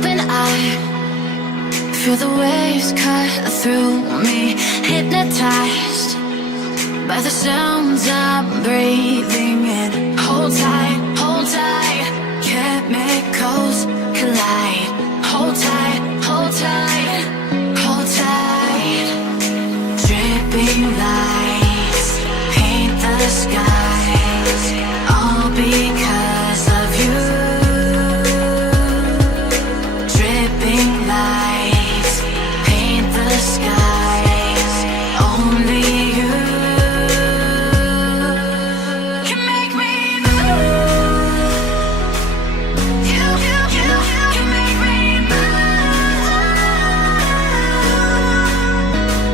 Open eye, feel the waves cut through me. Hypnotized by the sounds I'm breathing in. Hold tight, hold tight, chemicals collide. Hold tight, hold tight, hold tight. Dripping lights paint the skies, all because of you. Dripping lights paint the skies, only you can make me move. You can make me move.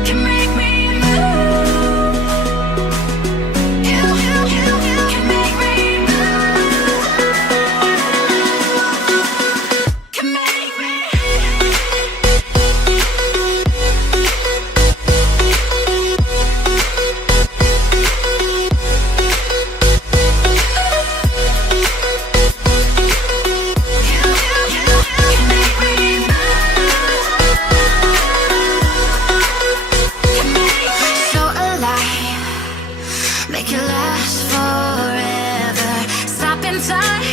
Can make me move. You can make me move. Can make me. So alive, make it last forever. Stop in time,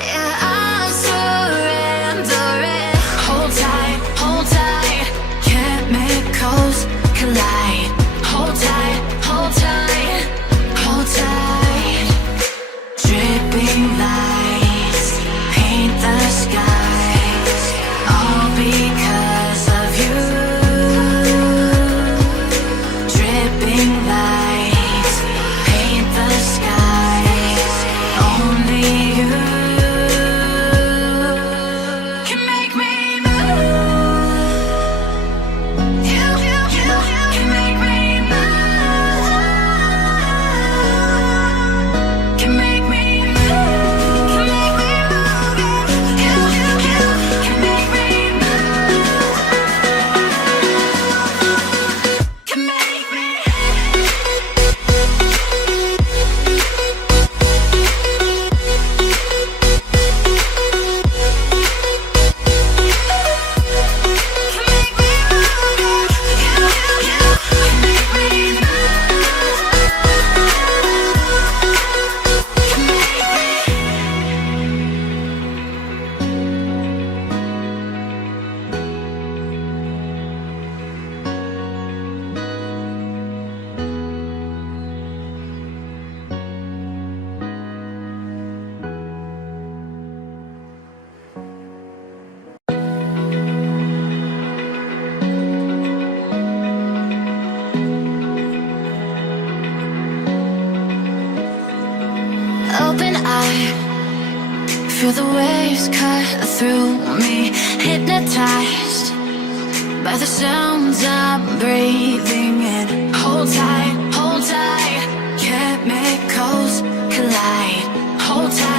yeah, I'm surrendering. Hold tight, chemicals collide. Hold tight, hold tight, hold tight. Dripping lights paint the skies, all because of you. Dripping lights paint the skies, only you can make me move. You can make me move. Can make me move. Can make me move. You can make me move. Can make me. Open eye, feel the waves cut through me. Hypnotized by the sounds I'm breathing in. Hold tight, chemicals collide. Hold tight.